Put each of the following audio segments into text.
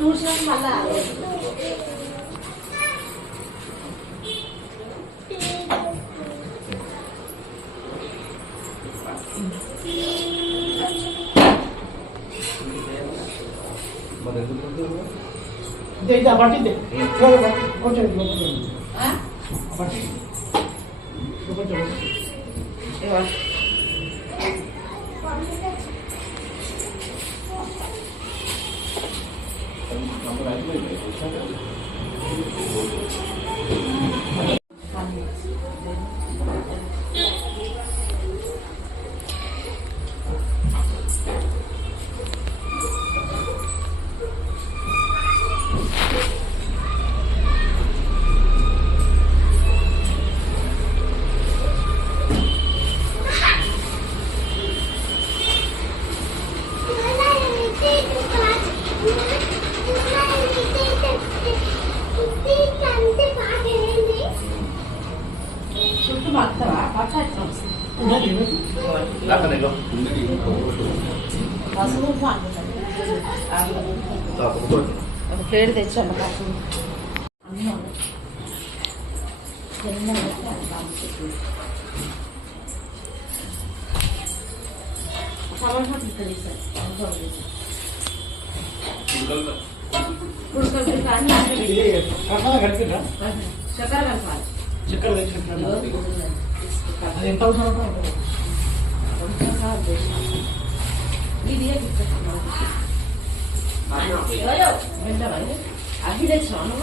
Tuition మళ్ళా పట్టింది కొంచెం ప్లేట్ తెచ్చాను చక్కెర కలపాలి చక్కెర ఎంత అవసరం ఇది అవి తెచ్చాను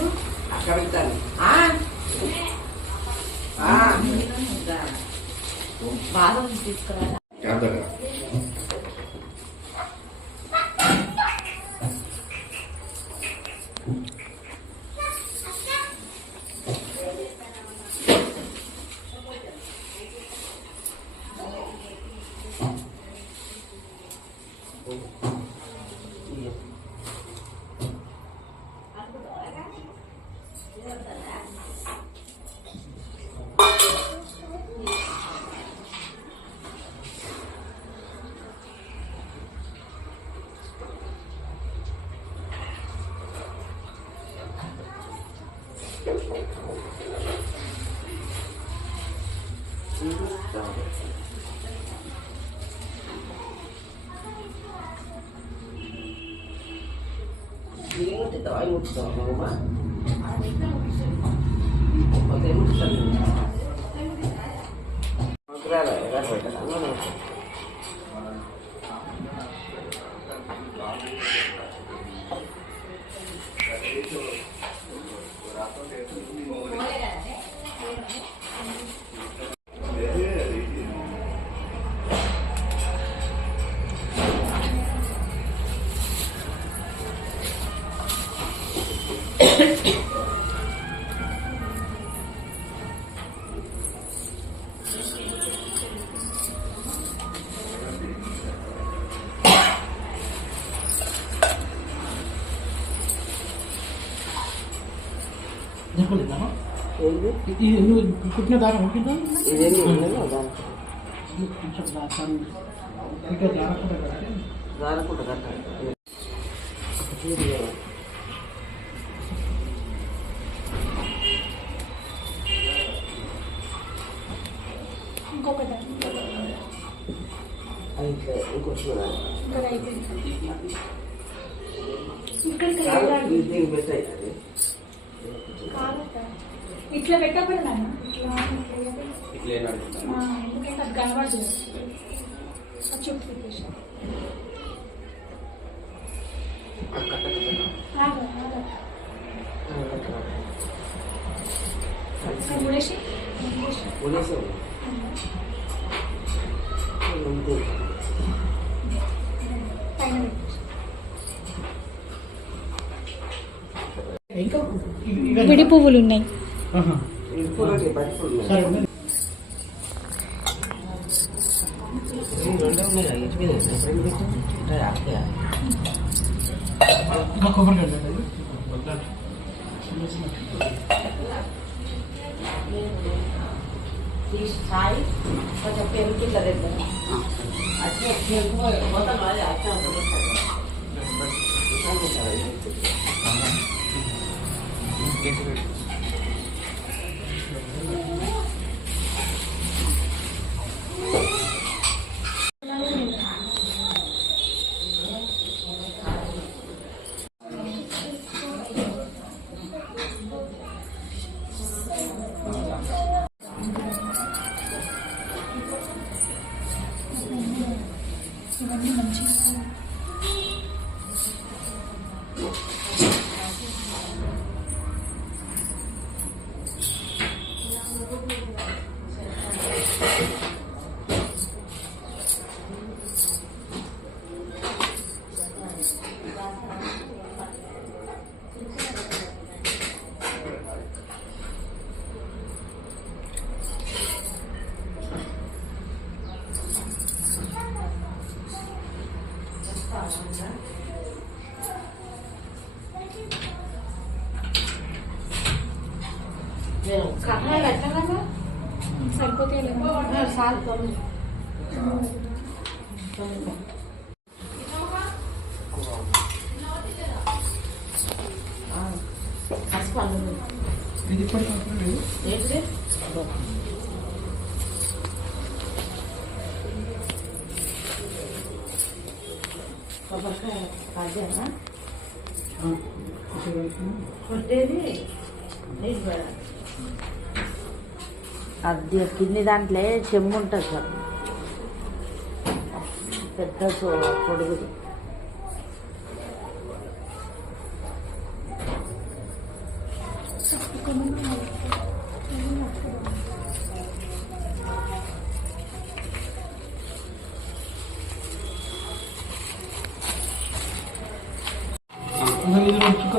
బాదం తీసుకురా Ay, mucho mamá. Porque mucho claro, era rueda, no, no. Ini ikutnya darah mungkin kan? Ini darah. Ini darah kuda kan? Darah kuda kan? Ini dia. Engkau kada? Ayo, engkau suara. Kada itu. Ikan kada. Ini betul. ఇట్లా పెట్టకపోయినా ఎందుకంటే అది కనబడుతుంది చుట్టూ పెట్టేసి ఉడేసి విడి పువ్వులు ఉన్నాయి. కొంచెం పెరుగు ఇట్లా తెద్దాం అట్లా మొత్తం అదే అట్లా సరిపోతే ఇది ఇప్పటికప్పుడు ఏంటి కొబ్బరికాయ కాజేనా కొట్టేది అది కింది దాంట్లో చెమ్ము ఉంటుంది సార్ పెద్ద పొడుగుది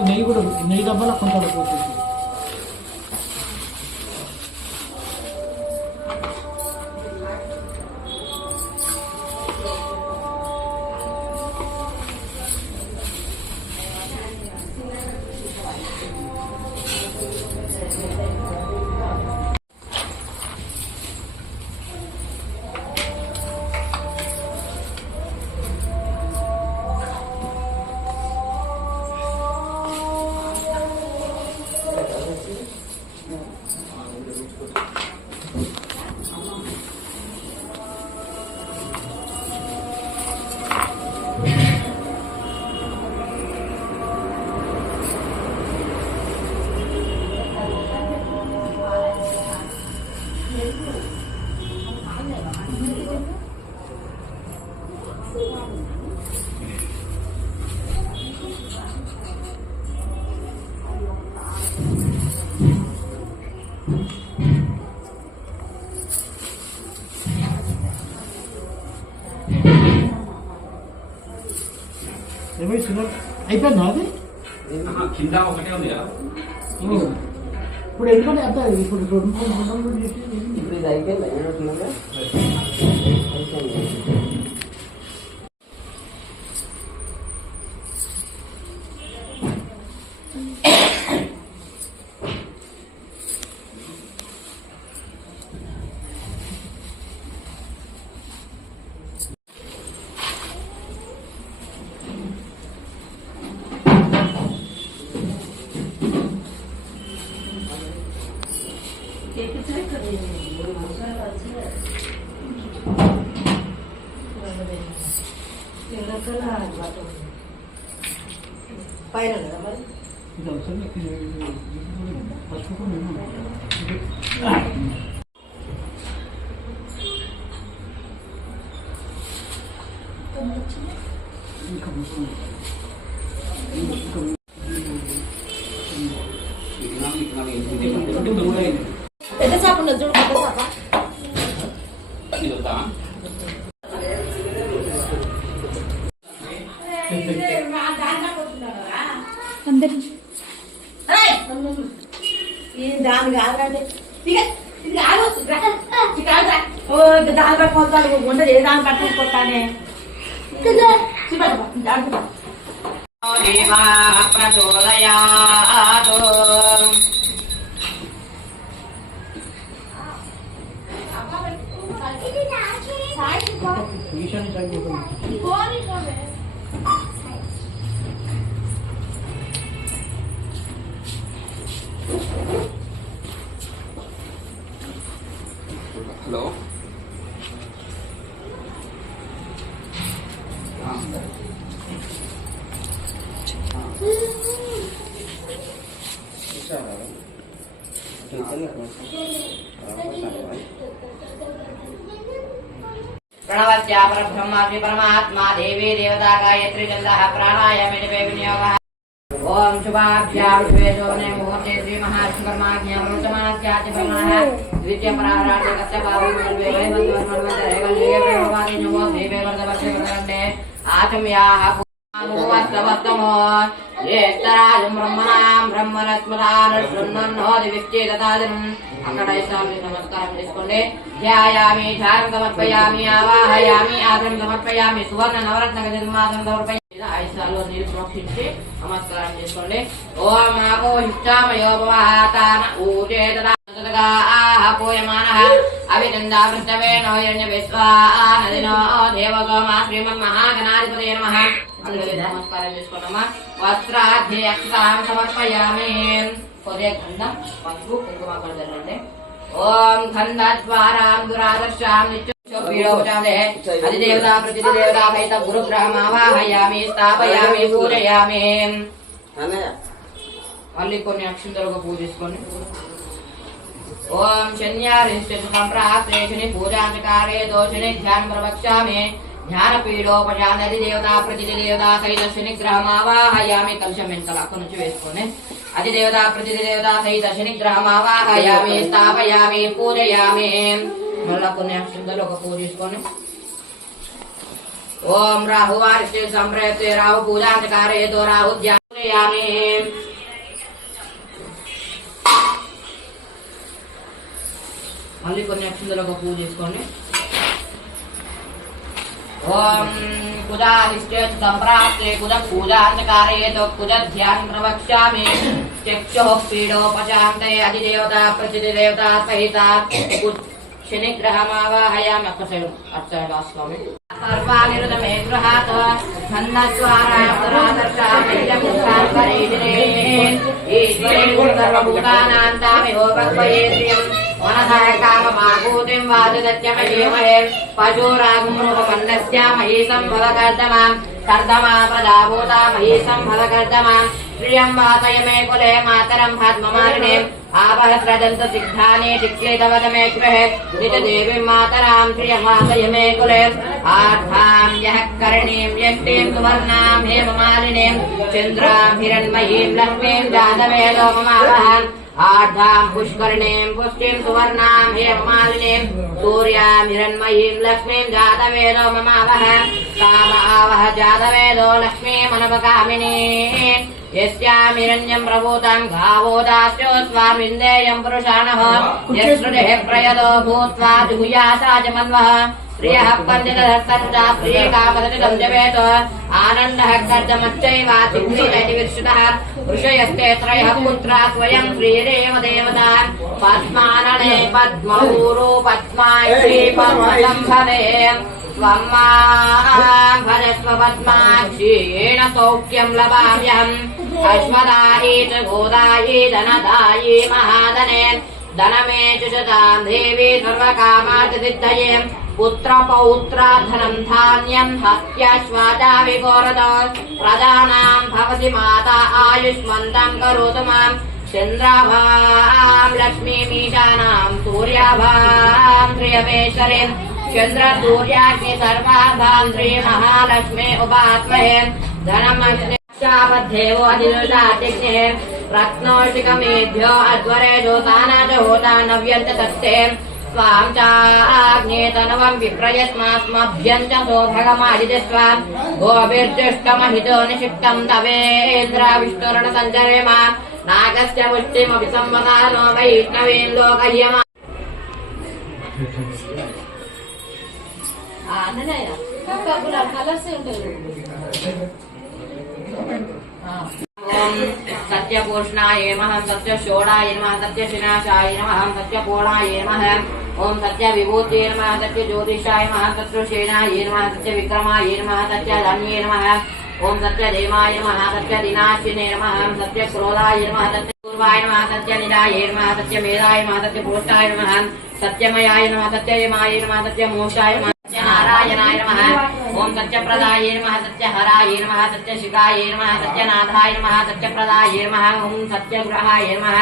నెయ్యి కూడా నెయ్యి డబ్బాలో కొంత పోతుంది. అయిపోయిందా అది కింద ఒకటే ఉంది కదా ఇప్పుడు ఎందుకంటే అంత ఇప్పుడు ఇప్పుడు ఇది అయిపోయింది పైన కదా మరి పెద్ద చాప ఉన్నది చూడు పెద్ద చాప అందరు దాని కాదంటే దాని పట్టుకోవాలి ఉండదు ఏ దాన్ని పట్టుకోతానే प्रणवत्या परब्रह्मापि परमात्मा देवी देवता गायत्री छन्दः प्राणायामे जपे विनियोगः। ओम शुभाभ्यां शुभे शोभने मुहूर्ते श्री महाविष्णुकर्माज्ञां प्रवर्तमानस्याति ब्रह्मणः द्वितीय परारार्थे कस्य बाहुबले वैवन्वन्वन्वन्तरे वल्लीये प्रेमवादि नमो देवे वर्धवत्से वर्धन्ते आचम्याः पुमानुवस्तवस्तमो ज्येष्ठराजं ब्रह्मणां ब्रह्मणस्मदान शृण्वन्नोति विश्चेदतादिम् अकटैस्वामी नमस्कारं చేసుకోండి ధ్యాయామి ధ్యానం సమర్పయామి ఆవాహయామి ఆసనం సమర్పయామి సువర్ణ నవరత్న గజమాసం సమర్పయామి ఐసాలో నీరు ప్రోక్షించి నమస్కారం చేసుకోండి ఓం ఆపో హిష్టామయో భవతాన ఊచేతదా ఆహపోయమానః అవినందా వృత్తవే నోయన్య విశ్వానదినో దేవగోమా శ్రీమన్ మహాగణాధిపతయే నమః అందరికీ నమస్కారం చేసుకున్నామా వస్త్రాధ్యక్షతాం సమర్పయామి కొద్దిగా గంధం పసుపు కుంకుమ కొడతారండి ఓం ఖండద్వారాం దురాదర్శాం నిత్యోపచారే అధిదేవతా ప్రతిదేవతా సహిత గురుగ్రహమావాహయామి స్థాపయామి పూజయామి మళ్ళీ కొన్ని అక్షంతలుగా పూజించుకోండి ఓం శన్యారిష్ట సంప్రాప్తే శని పూజాంతకారే దోషని ధ్యానం ప్రవక్ష్యామి ధ్యానపీడోపశాంతి దేవతా ప్రతిదేవతా సహిత శనిగ్రహమావాహయామి కలుషం వెనకాల అక్కడి నుంచి వేసుకొని అధిదేవతా ప్రతిదేవతా సహిత శనిగ్రహమావాహయామి స్థాపయామి పూజయామి మళ్ళా కొన్ని అక్షంతలు ఒక పూజించుకొని ఓం రాహువారిష్ట సంప్రాప్తే రాహు పూజాంతకారే దో రాహు ధ్యానయామి మళ్ళీ కొన్ని అక్షంతలు ఒక పూజించుకోండి ఓం కుదాధిష్ఠే సంప్రాప్తే కుద పూజాంతకారయేతో కుద ధ్యానం ప్రవక్ష్యామి చక్షుః పీడోపశాంతే అధిదేవతా ప్రతిదేవతా సహిత శనిగ్రహమావాహయామి అక్కసైడు అర్చన రాసుకోండి సర్వానిరుదమే గృహాత్ ఖండద్వారాం మనసః కామమాభూతిం వాచదత్యమయేమహే పశూరాగుమృపన్నస్య మహీ సంభవకర్దమాం కర్దమా ప్రజాభూతా మహీ సంభవకర్దమాం ప్రియం వాతయమే కులే మాతరం పద్మమాలినే ఆపః స్రజంత సిగ్ధాని చిక్లితవతమే గృహే నిజదేవీం మాతరాం ప్రియం వాతయమే కులే ఆర్ధాం యః కర్ణీం యష్టీం సువర్ణాం హేమమాలినీం చంద్రాం హిరణ్మయీం లక్ష్మీం జాతవేదో మమావహం ఆర్ధాం పుష్కరిణీం పుష్టిం సువర్ణాం హేమమాలినీం సూర్యాం హిరణ్మయీం లక్ష్మీం జాతవేదో మమావహ కామ ఆవహ జాతవేదో లక్ష్మీమనపకామినీం యస్యాం హిరణ్యం ప్రభూతం గావో దాస్యో స్వామిందేయం పురుషాణః యశ్రుతిః ప్రయదో భూత్వా జుహుయాసా జమన్వః ప్రియః పండితధర్తనుజా ప్రియే కామదతితం జవేతో ఆనందః కర్దమచ్చైవాచిక్రీతైతి విర్షుతః ఋషయస్తే త్రయః పుత్రా స్వయం శ్రీరేవ దేవతా పద్మాననే పద్మూరు పద్మాక్షీ పద్మసంభవే స్వం మాం భజస్వ పద్మాక్షీణ సౌఖ్యం లభామ్యహం అశ్వదాయీ చ గోదాయీ ధనదాయీ మహాధనే ధనమే చుషతాం దేవి సర్వకామార్థసిద్ధయే పుత్ర పౌత్ర ధనం ధాన్యం హస్త్యశ్వాదా విఘోరత ప్రజానాం భవతి మాతా ఆయుష్మంతం కరోతు మాం చంద్రాభాం లక్ష్మీమీశానాం సూర్యాభాం శ్రియమేశ్వరీం చంద్ర సూర్యాగ్ని సర్వాభాం శ్రీ మహాలక్ష్మి ఉపాత్మహే ధనమధ్యేవో అధిరుషాతిజ్ఞే రత్నోషికమేభ్యో అధ్వరేజో తానాజ హోతా నవ్యంత సత్తే స్వాం చాగ్నేతనవం విప్రయస్మాస్మభ్యం చ సోభగమాదిస్వాం గోభిర్జుష్టమహితో నిషిక్తం తవేంద్ర విష్ణురణ సంచరేమ నాగస్య పుష్టిమపి సంవదానో వైష్ణవీం లోకయ్యమా సత్యపూర్ణాయ నమః సత్యశోడాయ నమః సత్యశినాశాయ నమః సత్యపోళాయ నమః ఓం సత్య విభూతే నమః సత్య జ్యోతిషాయ నమః సత్యసేనాయ నమః సత్య విక్రమాయ నమః సత్యధన్యే నమః ఓం సత్యదేవాయ నమః సత్యదినాశినే నమః సత్యక్రోధాయ నమః సత్యపూర్వాయ నమః సత్యనిదాయ నమః సత్యమేధాయ నమః సత్యపురుషాయ నమః సత్యమయాయ నమః సత్యయమాయ నమః సత్యమోక్షాయ నమః సత్యనారాయణాయ నమః ఓం సత్యప్రదాయ నమః సత్యహరాయ నమః సత్యశిఖాయ నమః సత్యనాథాయ నమః సత్యప్రదాయ నమః ఓం సత్యగృహాయ నమః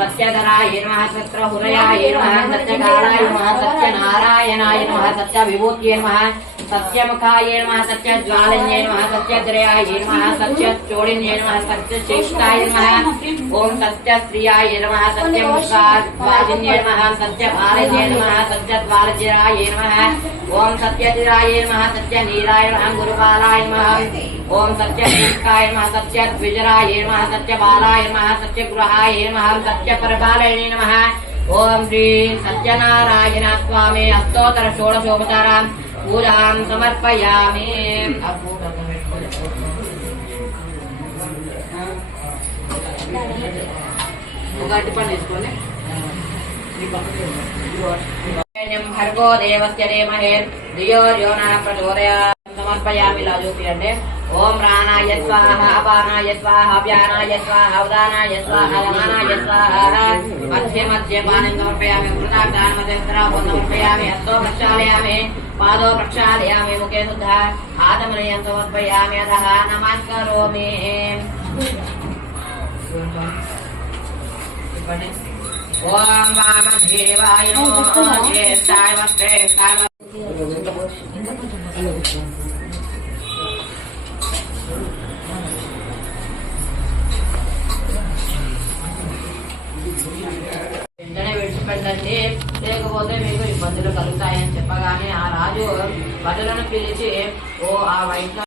సత్యధరాయ నమః సత్యహృదయాయ నమః సత్యకాళాయ నమః సత్యనారాయణాయ నమః సత్యవిభూత్యై నమః సత్యముఖాయ నమః సత్యజ్వాలన్యై నమః సత్యద్రయాయ నమః సత్యచోళిన్యై నమః సత్యచేష్టాయ నమః ఓం సత్యశ్రియాయ నమః సత్యముఖాజ్వాలిన్యై నమః సత్యపాలన్యై నమః సత్యద్వాలజరాయ నమః ఓం సత్యధిరాయ నమః సత్యనీరాయ నమః గురుపాలాయ నమః ఓం సత్యశీర్షాయ నమః సత్యద్విజరాయ నమః సత్యబాలాయ నమః సత్యగృహాయ నమః సత్యపరబాలయ నమః ఓం శ్రీ సత్యనారాయణ స్వామి అష్టోత్తర షోడశోపచారాం పూజాం సమర్పయామి. ఒక అరటిపండు తీసుకోండి. భర్గో దేవస్య ధీమహి ధియో యో నః ప్రచోదయాత్. సమర్పయామి. ఇలా చూపియండి. ఓం ప్రాణాయ స్వాహ అపానాయ స్వాహ వ్యానాయ స్వాహ ఉదానాయ స్వాహ యమానాయ స్వాహ. మధ్య మధ్య పానం సమర్పయామి. కృతాగ్రామదేవతరాపం సమర్పయామి. హస్తో ప్రక్షాళయామి. పాదో ప్రక్షాళయామి. ముఖే శుద్ధ ఆత్మనయం సమర్పయామి. అధః నమస్కరోమి. ఓం వామదేవాయ నమో జ్యేష్ఠాయ వక్రేష్ఠాయ. వెంటనే విడిచిపెట్టండి, లేకపోతే మీకు ఇబ్బందులు కలుగుతాయని చెప్పగానే ఆ రాజు భటులను పిలిచి, ఓ ఆ వైద్య